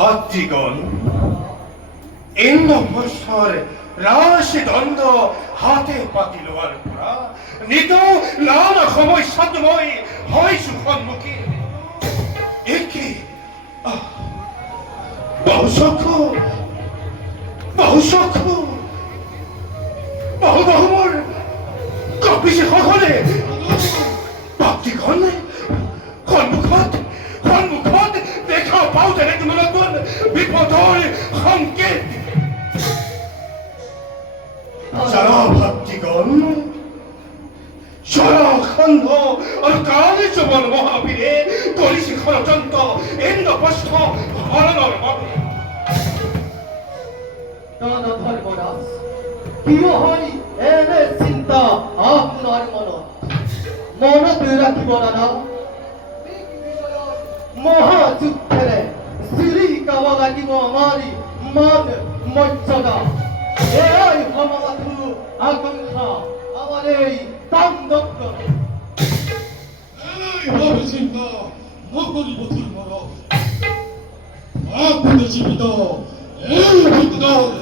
ভাতৃগণ, ইন্দ্রপ্রস্থর রাশি দ্বন্দ্ব হাতে পাতি লোয়ার করা নিত নানা সময় সাধ্যময় হয় সুখন্মুখী একে বহুসক্ষ বহুসক্ষ বহু বহুমর কপিসে সকলে ভাতৃগণ সন্মুখত সন্মুখত দেখা পাওতে নতুন বিপদৰ সংকেত যারা ভাতৃগণ সরখণ্ড আর কালী চবল মহাবীরে কলিসি ষড়যন্ত্র ইন্দ্রপ্রস্থ হরণর বাবে দাদা ধর্মরাজ কিয় হয় এনে চিন্তা আপনার মনত রাখিব দাদা মহাযুদ্ধেৰে চিৰি কাব লাগিব আমাৰি মান মৰ্যাদা এয়াই সমাজু আকাংক্ষা আমাৰ এই তাণ্ডৱ চিন্তা নকৰিব ধৰ্মৰ আপুনি জীৱিত এই বিদ্যুৎ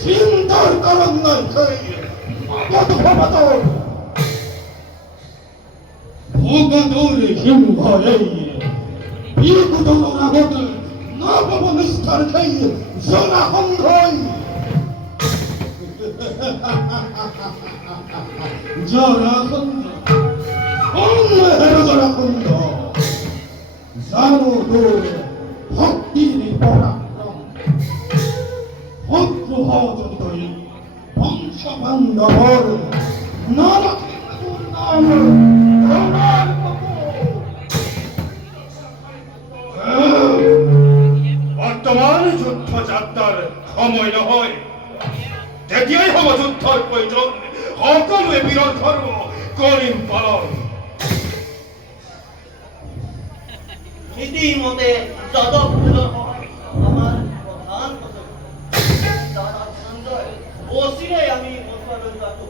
চিন্তাৰ কাৰণ নাই ভগৱানৰ সিংহ এই বিদ্যুৎৰ আগত নৱম নিষ্ঠাৰ খাই জনাসংঘই জনাসন্ধ জনাসন্ধ জানো তোৰ ভক্তিৰ পৰাক্ৰম শত্ৰুহ যদি বংশ বান্ধৱৰ নৰসিংহৰ নাম বর্তমান যুদ্ধ যাত্রার সময় নহয় তেতিয়াই হব যুদ্ধৰ প্ৰয়োজন সকলোৱে বীৰৰ ধৰ্ম কৰিম পালন ইতিমধ্যে যাদবপুৰৰ আমাৰ প্ৰধান দাদা সঞ্জয় বচিৰে আমি মথুৰালৈ যোৱাটো